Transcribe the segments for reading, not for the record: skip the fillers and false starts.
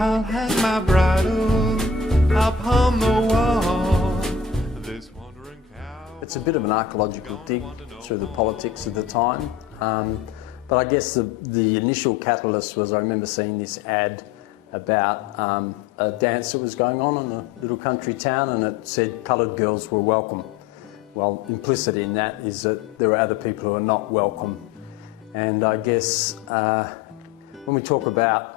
I'll hang my bridle upon the wall. This wandering cow. It's a bit of an archaeological dig through the politics of the time. But I guess the initial catalyst was I remember seeing this ad about a dance that was going on in a little country town, and it said coloured girls were welcome. Well, implicit in that is that there are other people who are not welcome. And I guess when we talk about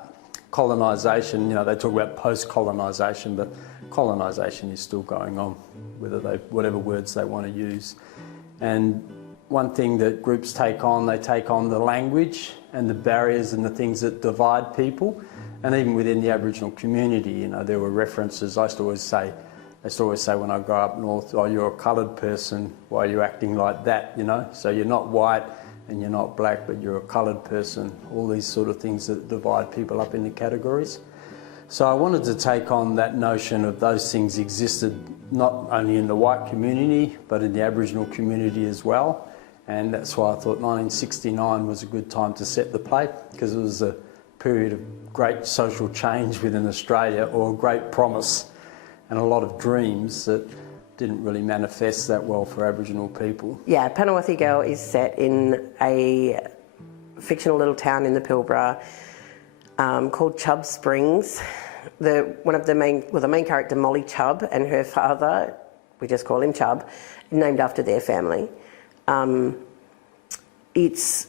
colonisation, you know, they talk about post-colonisation, but colonisation is still going on, whatever words they want to use. And one thing that groups take on, they take on the language and the barriers and the things that divide people. And even within the Aboriginal community, you know, there were references. I used to always say when I go up north, oh, you're a coloured person, why are you acting like that, you know? So you're not white and you're not black, but you're a coloured person. All these sort of things that divide people up into categories. So I wanted to take on that notion of those things existed not only in the white community, but in the Aboriginal community as well. And that's why I thought 1969 was a good time to set the plate, because it was a period of great social change within Australia, or great promise, and a lot of dreams that didn't really manifest that well for Aboriginal people. Yeah, Panawathi Girl is set in a fictional little town in the Pilbara called Chubb Springs. The main character, Molly Chubb, and her father, we just call him Chubb, named after their family. It's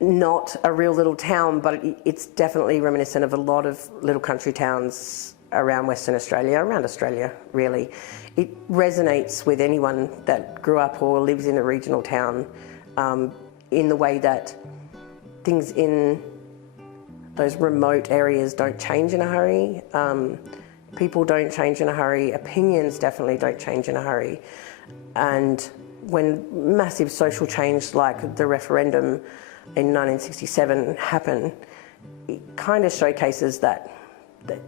not a real little town, but it's definitely reminiscent of a lot of little country towns around Western Australia, around Australia really. It resonates with anyone that grew up or lives in a regional town in the way that things in those remote areas don't change in a hurry. People don't change in a hurry. Opinions definitely don't change in a hurry. And when massive social change like the referendum in 1967 happened, it kind of showcases that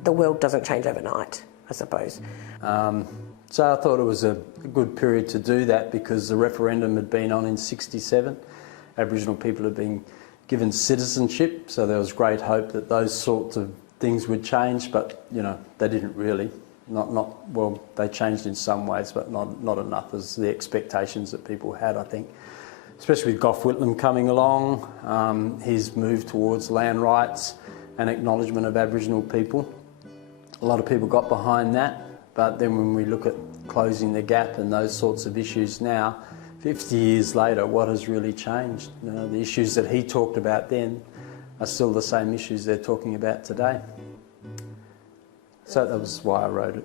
the world doesn't change overnight, I suppose. So I thought it was a good period to do that, because the referendum had been on in '67. Aboriginal people had been given citizenship, so there was great hope that those sorts of things would change, but you know, they didn't really. Well, they changed in some ways, but not enough as the expectations that people had, I think. Especially with Gough Whitlam coming along, his move towards land rights and acknowledgement of Aboriginal people. A lot of people got behind that, but then when we look at closing the gap and those sorts of issues now, 50 years later, what has really changed? You know, the issues that he talked about then are still the same issues they're talking about today. So that was why I wrote it.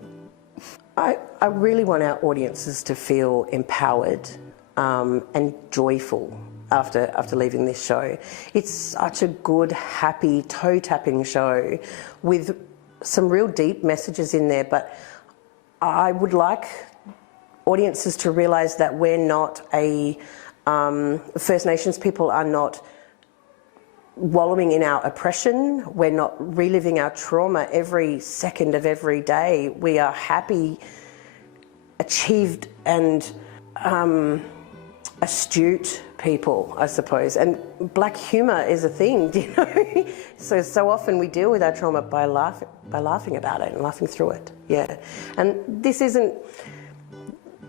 I really want our audiences to feel empowered and joyful after leaving this show. It's such a good, happy, toe-tapping show with some real deep messages in there, but I would like audiences to realise that we're not First Nations people are not wallowing in our oppression. We're not reliving our trauma every second of every day. We are happy, achieved and astute people, I suppose. And black humour is a thing, you know. So often we deal with our trauma by laughing about it and laughing through it. Yeah, and this isn't.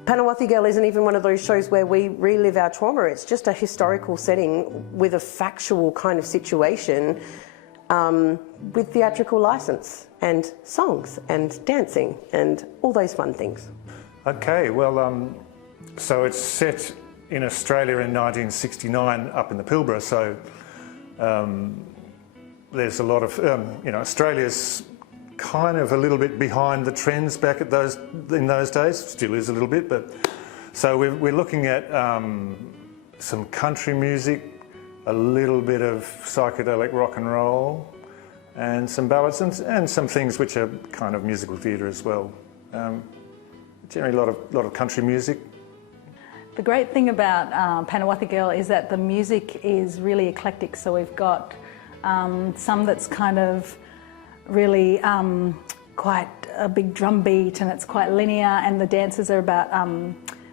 Panawathi Girl isn't even one of those shows where we relive our trauma. It's just a historical setting with a factual kind of situation with theatrical licence and songs and dancing and all those fun things. Okay, well, so it's set in Australia in 1969 up in the Pilbara, so there's a lot of, you know, Australia's kind of a little bit behind the trends back at in those days, still is a little bit, but so we're looking at some country music, a little bit of psychedelic rock and roll, and some ballads and some things which are kind of musical theatre as well. Generally a lot of country music. The great thing about Panawathi Girl is that the music is really eclectic, so we've got some that's kind of really quite a big drum beat and it's quite linear, and the dances are about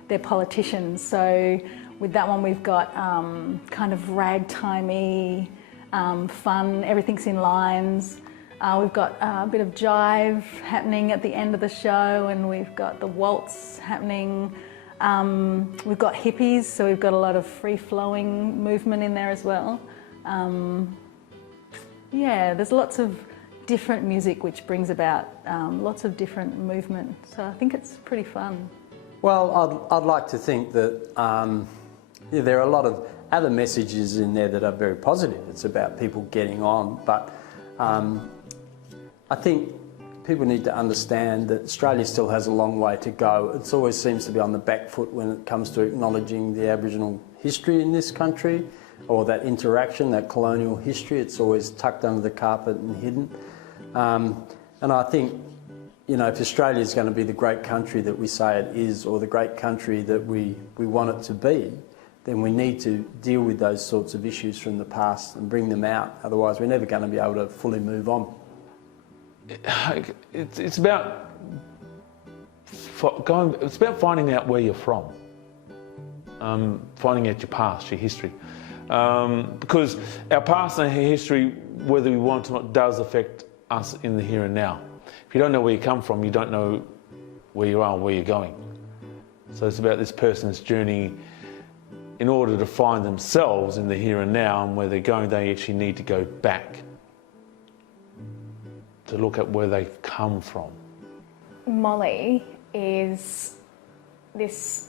they're politicians. So with that one we've got kind of ragtimey, fun, everything's in lines, We've got a bit of jive happening at the end of the show, and we've got the waltz happening. We've got hippies, so we've got a lot of free-flowing movement in there as well. Yeah, there's lots of different music which brings about lots of different movement. So I think it's pretty fun. Well, I'd like to think that there are a lot of other messages in there that are very positive. It's about people getting on, but I think people need to understand that Australia still has a long way to go. It always seems to be on the back foot when it comes to acknowledging the Aboriginal history in this country, or that interaction, that colonial history. It's always tucked under the carpet and hidden. And I think, you know, if Australia is going to be the great country that we say it is, or the great country that we want it to be, then we need to deal with those sorts of issues from the past and bring them out. Otherwise, we're never going to be able to fully move on. It's about It's about finding out where you're from, finding out your past, your history, because our past and our history, whether we want to or not, does affect us in the here and now. If you don't know where you come from, you don't know where you are and where you're going. So it's about this person's journey. In order to find themselves in the here and now and where they're going, they actually need to go back to look at where they've come from. Molly is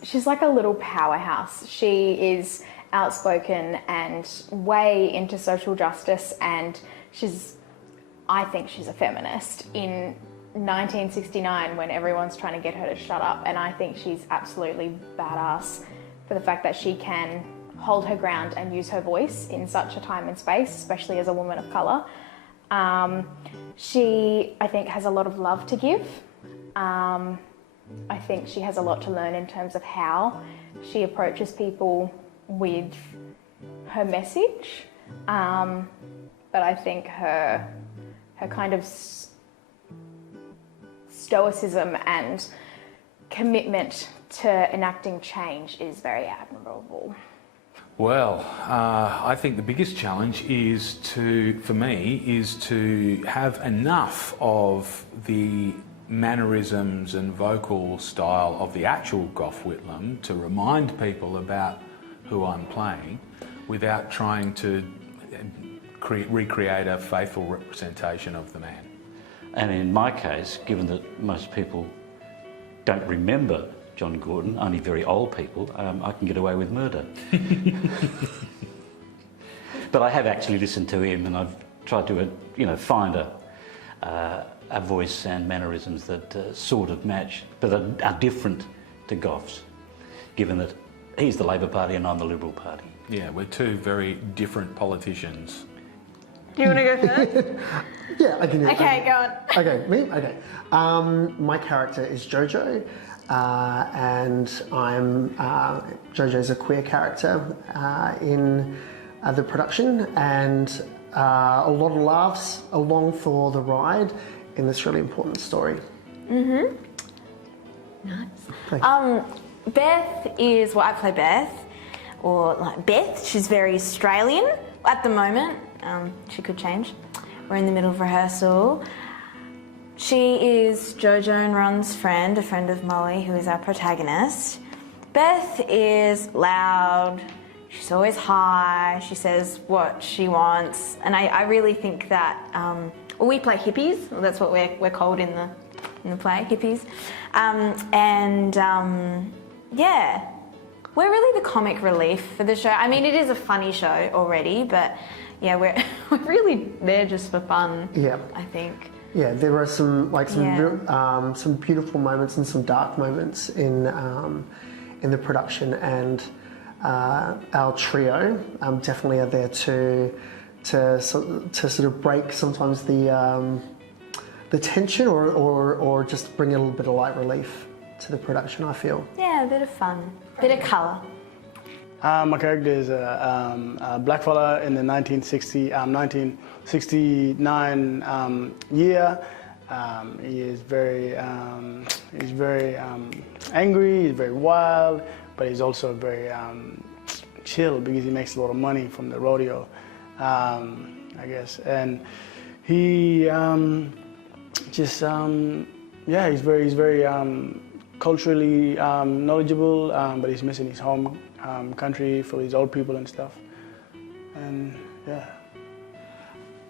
she's like a little powerhouse. She is outspoken and way into social justice, and I think she's a feminist in 1969 when everyone's trying to get her to shut up, and I think she's absolutely badass for the fact that she can hold her ground and use her voice in such a time and space, especially as a woman of colour. She, I think, has a lot of love to give. I think she has a lot to learn in terms of how she approaches people with her message. But I think her kind of stoicism and commitment to enacting change is very admirable. Well, I think the biggest challenge for me is to have enough of the mannerisms and vocal style of the actual Gough Whitlam to remind people about who I'm playing without trying to recreate a faithful representation of the man. And in my case, given that most people don't remember John Gordon, only very old people, I can get away with murder. But I have actually listened to him, and I've tried to, find a voice and mannerisms that sort of match, but are different to Gough's, given that he's the Labor Party and I'm the Liberal Party. Yeah, we're two very different politicians. Do you want to go first? Yeah, I can do it. Okay, go on. Okay, me? Okay. My character is Jojo, and Jojo's a queer character in the production, and a lot of laughs along for the ride in this really important story. Mm-hmm. Nice. Beth is, I play Beth, or like Beth. She's very Australian at the moment. She could change. We're in the middle of rehearsal. She is Jojo and Ron's friend, a friend of Molly, who is our protagonist. Beth is loud. She's always high. She says what she wants. And I really think that, we play hippies. Well, that's what we're called in the play, hippies. Yeah, we're really the comic relief for the show. I mean, it is a funny show already, but yeah, we're really there just for fun. Yeah, I think. Yeah, there are some beautiful moments and some dark moments in the production, and our trio definitely are there to sort of break sometimes the tension or just bring a little bit of light relief to the production, I feel. Yeah, a bit of fun, a bit of colour. My character is a black fella in the 1969 year. He is very angry. He's very wild, but he's also very chill because he makes a lot of money from the rodeo, I guess. And He he's very culturally knowledgeable, but he's missing his home country for his old people and stuff. And yeah.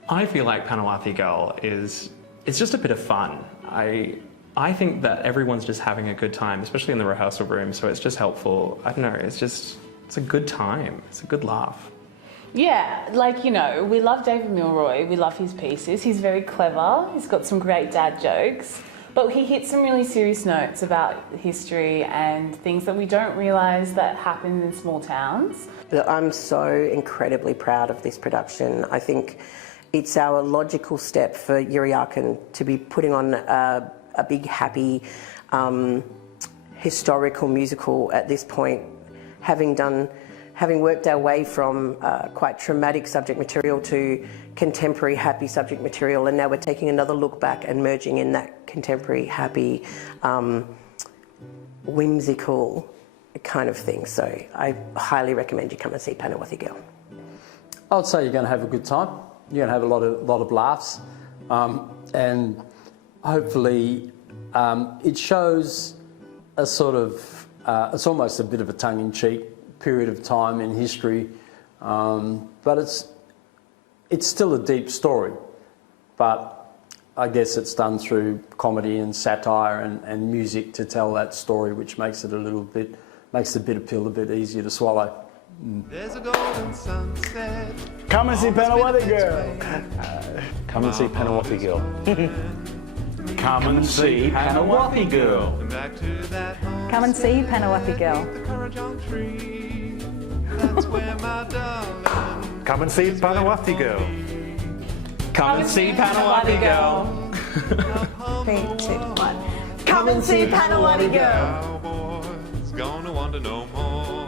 I feel like Panawathi Girl it's just a bit of fun. I think that everyone's just having a good time, especially in the rehearsal room, so it's just helpful. I don't know, it's a good time. It's a good laugh. Yeah, like, you know, we love David Milroy, we love his pieces. He's very clever, he's got some great dad jokes, but he hits some really serious notes about history and things that we don't realise that happen in small towns. I'm so incredibly proud of this production. I think it's our logical step for Yuriakan to be putting on a big, happy, historical musical at this point, having worked our way from quite traumatic subject material to contemporary, happy subject material, and now we're taking another look back and merging in that contemporary, happy, whimsical kind of thing. So I highly recommend you come and see Panawathi Girl. I would say you're going to have a good time. You're going to have a lot of laughs, and hopefully it shows a sort of it's almost a bit of a tongue-in-cheek period of time in history, but it's still a deep story. But I guess it's done through comedy and satire and music to tell that story, which makes it makes the bitter pill a bit easier to swallow. There's a golden sunset. Come and see Panawathi Girl. Come and see Panawathi Girl. Come and see Panawathi Girl. Back to that home. Come and see Panawathi Girl. The courage on tree. That's where my darling. Come and see Panawathi Girl. Come and see Panawathi Girl. 3, 2, 1. Come and see Panawathi Girl. Cowboys gonna want to know more.